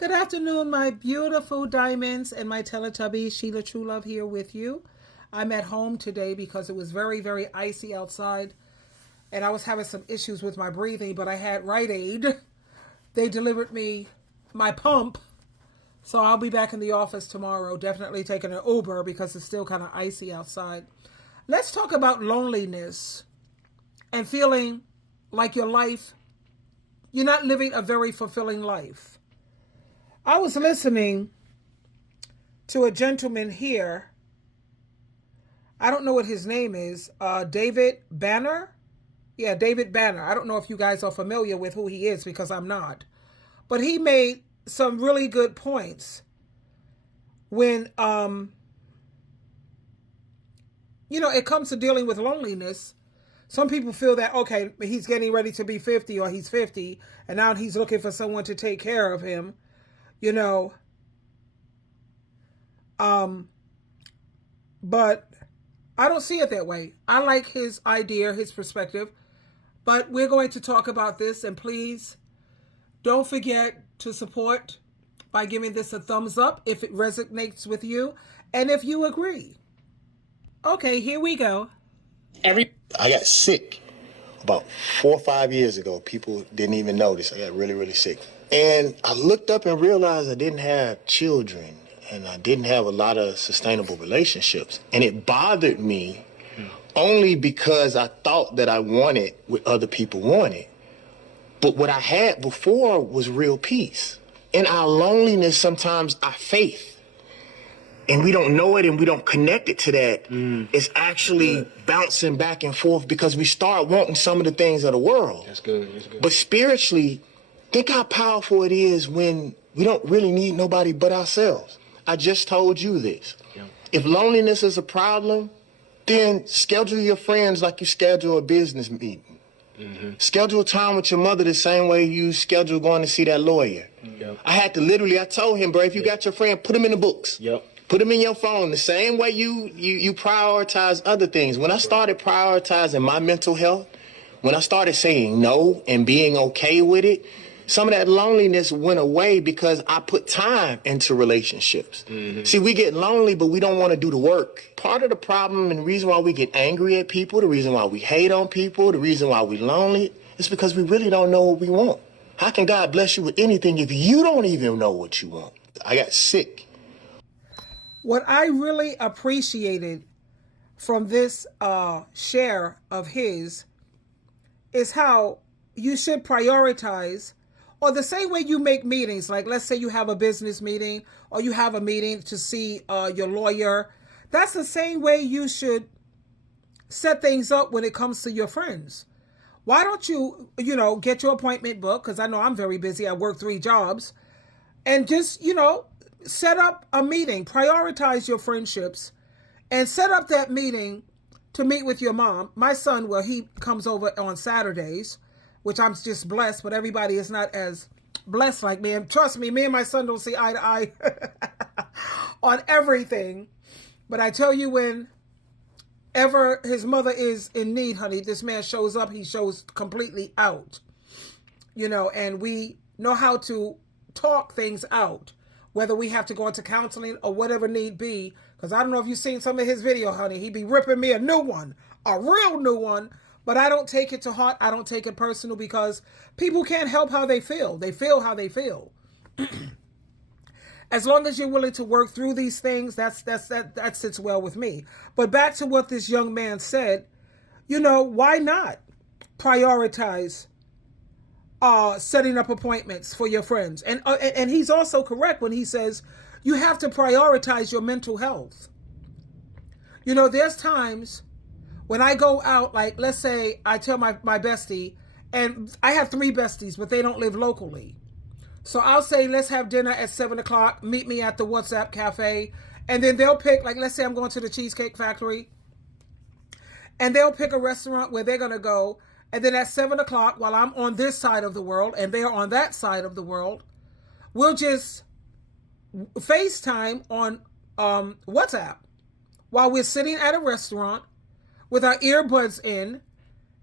Good afternoon, my beautiful diamonds and my Teletubbies. SheilaTruelove here with you. I'm at home today because it was very, very icy outside and I was having some issues with my breathing, but I had Rite Aid. They delivered me my pump, so I'll be back in the office tomorrow, definitely taking an Uber because it's still kind of icy outside. Let's talk about loneliness and feeling like you're not living a very fulfilling life. I was listening to a gentleman here. I don't know what his name is. David Banner? Yeah, David Banner. I don't know if you guys are familiar with who he is because I'm not. But he made some really good points when, it comes to dealing with loneliness. Some people feel that, okay, he's getting ready to be 50 or he's 50 and now he's looking for someone to take care of him. But I don't see it that way. I like his idea, his perspective, but we're going to talk about this, and please don't forget to support by giving this a thumbs up if it resonates with you and if you agree. Okay, here we go. I got sick about 4 or 5 years ago. People didn't even notice. I got really, really sick. And I looked up and realized I didn't have children and I didn't have a lot of sustainable relationships. And it bothered me only because I thought that I wanted what other people wanted. But what I had before was real peace. In our loneliness, sometimes our faith, and we don't know it and we don't connect it to that, it's actually bouncing back and forth because we start wanting some of the things of the world. That's good. That's good. But spiritually, think how powerful it is when we don't really need nobody but ourselves. I just told you this. Yeah. If loneliness is a problem, then schedule your friends like you schedule a business meeting. Mm-hmm. Schedule time with your mother the same way you schedule going to see that lawyer. Yep. I told him, bro, if you got your friend, put them in the books. Yep. Put them in your phone the same way you prioritize other things. When I started prioritizing my mental health, when I started saying no and being okay with it, some of that loneliness went away because I put time into relationships. Mm-hmm. See, we get lonely, but we don't want to do the work. Part of the problem and the reason why we get angry at people, the reason why we hate on people, the reason why we're lonely, is because we really don't know what we want. How can God bless you with anything if you don't even know what you want? I got sick. What I really appreciated from this share of his is how you should prioritize, or the same way you make meetings. Like, let's say you have a business meeting or you have a meeting to see your lawyer. That's the same way you should set things up when it comes to your friends. Why don't you, get your appointment book? Because I know I'm very busy. I work 3 jobs. And just, set up a meeting. Prioritize your friendships and set up that meeting to meet with your mom. My son, well, he comes over on Saturdays, which I'm just blessed, but everybody is not as blessed like me. And trust me, me and my son don't see eye to eye on everything. But I tell you, whenever his mother is in need, honey, this man shows up. He shows completely out, and we know how to talk things out, whether we have to go into counseling or whatever need be. Because I don't know if you've seen some of his video, honey. He be ripping me a new one, a real new one. But I don't take it to heart. I don't take it personal because people can't help how they feel. They feel how they feel. As long as you're willing to work through these things, that sits well with me. But back to what this young man said, why not prioritize setting up appointments for your friends? And he's also correct when he says you have to prioritize your mental health. There's times when I go out, like, let's say I tell my bestie, and I have 3 besties, but they don't live locally. So I'll say, let's have dinner at 7 o'clock, meet me at the WhatsApp cafe. And then they'll pick, like, let's say I'm going to the Cheesecake Factory, and they'll pick a restaurant where they're going to go. And then at 7 o'clock, while I'm on this side of the world and they're on that side of the world, we'll just FaceTime on WhatsApp while we're sitting at a restaurant with our earbuds in,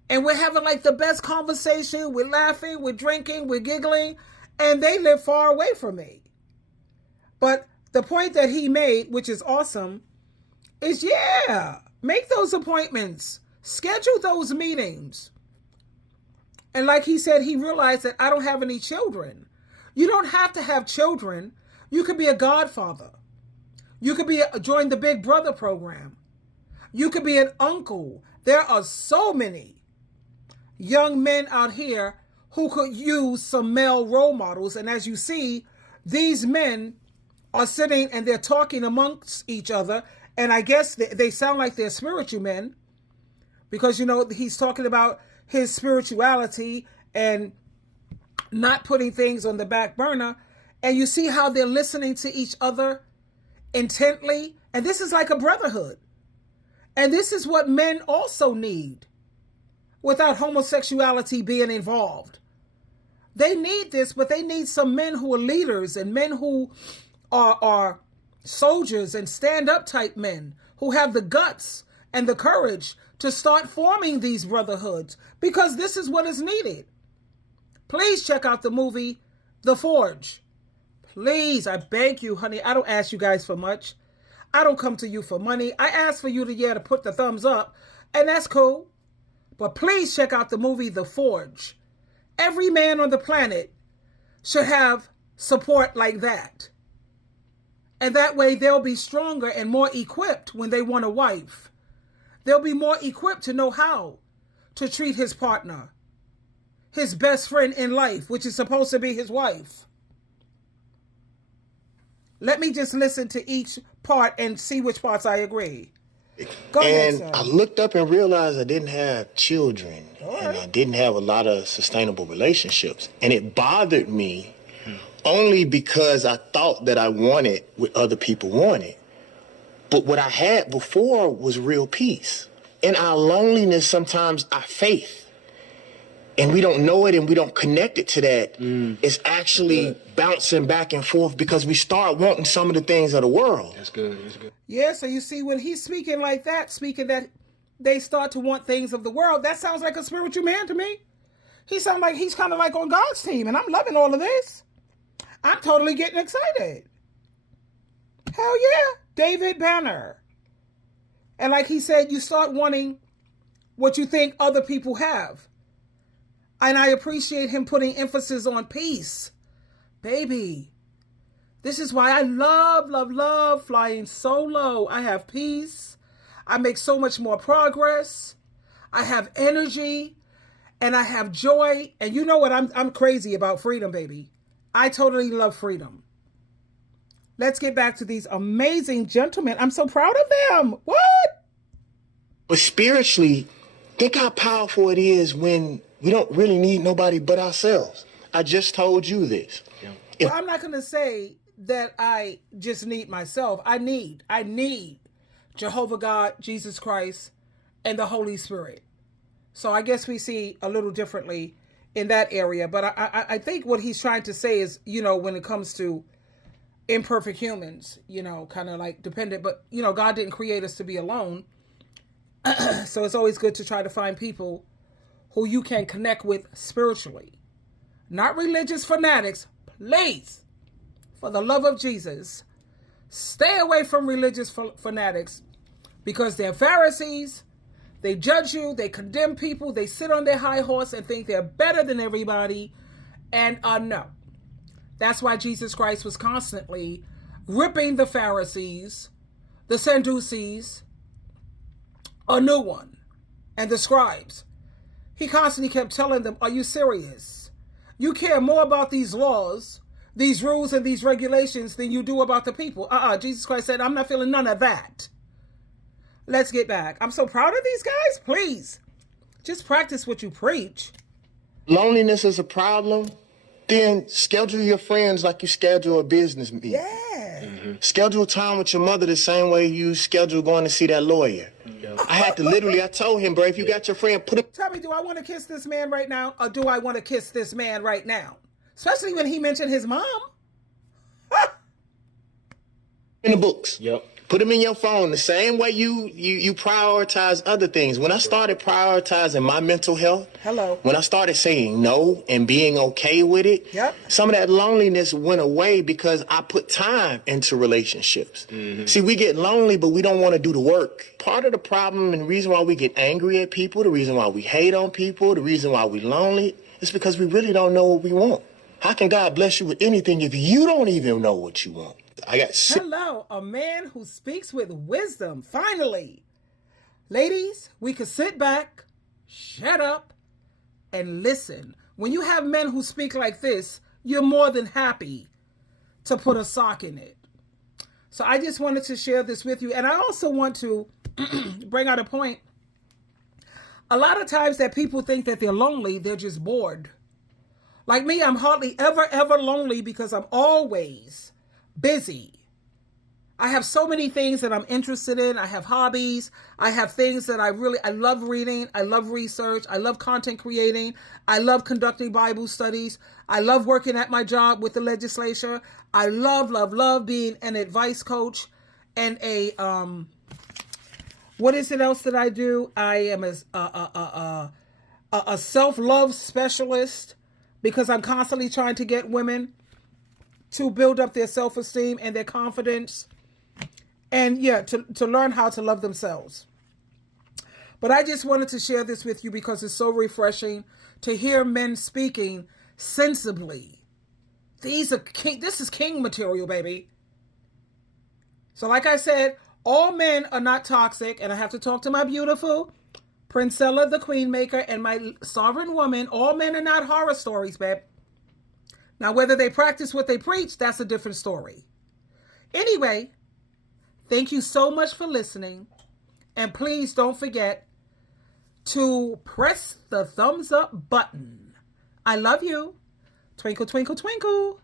and we're having like the best conversation. We're laughing, we're drinking, we're giggling, and they live far away from me. But the point that he made, which is awesome, is make those appointments, schedule those meetings. And like he said, he realized that I don't have any children. You don't have to have children. You could be a godfather. You could join the Big Brother program. You could be an uncle. There are so many young men out here who could use some male role models. And as you see, these men are sitting and they're talking amongst each other. And I guess they sound like they're spiritual men because, he's talking about his spirituality and not putting things on the back burner. And you see how they're listening to each other intently. And this is like a brotherhood. And this is what men also need without homosexuality being involved. They need this, but they need some men who are leaders and men who are soldiers and stand-up type men who have the guts and the courage to start forming these brotherhoods, because this is what is needed. Please check out the movie The Forge. Please, I beg you, honey. I don't ask you guys for much. I don't come to you for money. I ask for you to put the thumbs up, and that's cool. But please check out the movie The Forge. Every man on the planet should have support like that. And that way they'll be stronger and more equipped when they want a wife. They'll be more equipped to know how to treat his partner, his best friend in life, which is supposed to be his wife. Let me just listen to each part and see which parts I agree. Go ahead, And sir. I looked up and realized I didn't have children. And I didn't have a lot of sustainable relationships. And it bothered me only because I thought that I wanted what other people wanted. But what I had before was real peace. In our loneliness, sometimes our faith, and we don't know it and we don't connect it to that, it's actually bouncing back and forth because we start wanting some of the things of the world. That's good. That's good. Yeah, so you see, when he's speaking like that, speaking that they start to want things of the world, that sounds like a spiritual man to me. He sounds like he's kind of like on God's team, and I'm loving all of this. I'm totally getting excited. Hell yeah, David Banner. And like he said, you start wanting what you think other people have. And I appreciate him putting emphasis on peace. Baby, this is why I love flying solo. I have peace. I make so much more progress. I have energy and I have joy. And you know what? I'm crazy about freedom, baby. I totally love freedom. Let's get back to these amazing gentlemen. I'm so proud of them. What? But spiritually, think how powerful it is when we don't really need nobody but ourselves. I just told you this. Well, I'm not going to say that I just need myself. I need Jehovah God, Jesus Christ, and the Holy Spirit. So I guess we see a little differently in that area. But I think what he's trying to say is, when it comes to imperfect humans, kind of like dependent. But, God didn't create us to be alone. So it's always good to try to find people who you can connect with spiritually. Not religious fanatics. Please, for the love of Jesus, stay away from religious fanatics because they're Pharisees. They judge you. They condemn people. They sit on their high horse and think they're better than everybody. And no. That's why Jesus Christ was constantly ripping the Pharisees, the Sadducees, a new one, and the scribes. He constantly kept telling them, are you serious? You care more about these laws, these rules, and these regulations than you do about the people. Jesus Christ said, I'm not feeling none of that. Let's get back. I'm so proud of these guys. Please, just practice what you preach. Loneliness is a problem. Then schedule your friends like you schedule a business meeting. Yeah. Schedule time with your mother the same way you schedule going to see that lawyer. I had to I told him, bro, if you got your friend, put it. Tell me, do I want to kiss this man right now? Or do I want to kiss this man right now? Especially when he mentioned his mom. In the books. Yep. Put them in your phone the same way you prioritize other things. When I started prioritizing my mental health, Hello. when I started saying no and being okay with it, Yep. some of that loneliness went away because I put time into relationships. See, we get lonely, but we don't want to do the work. Part of the problem and the reason why we get angry at people, the reason why we hate on people, the reason why we're lonely, is because we really don't know what we want. How can God bless you with anything if you don't even know what you want? I got sick. Hello, a man who speaks with wisdom. Finally, ladies, we could sit back, shut up, and listen. When you have men who speak like this, you're more than happy to put a sock in it. So I just wanted to share this with you. And I also want to bring out a point. A lot of times that people think that they're lonely, they're just bored. Like me, I'm hardly ever lonely because I'm always busy. I have so many things that I'm interested in. I have hobbies. I have things that I love reading. I love research. I love content creating. I love conducting Bible studies. I love working at my job with the legislature. I love being an advice coach and what is it else that I do? I am a self-love specialist because I'm constantly trying to get women to build up their self-esteem and their confidence. And yeah, to learn how to love themselves. But I just wanted to share this with you because it's so refreshing to hear men speaking sensibly. This is king material, baby. So like I said, all men are not toxic, and I have to talk to my beautiful Princella, the Queen Maker, and my sovereign woman. All men are not horror stories, babe. Now, whether they practice what they preach, that's a different story. Anyway, thank you so much for listening. And please don't forget to press the thumbs up button. I love you. Twinkle, twinkle, twinkle.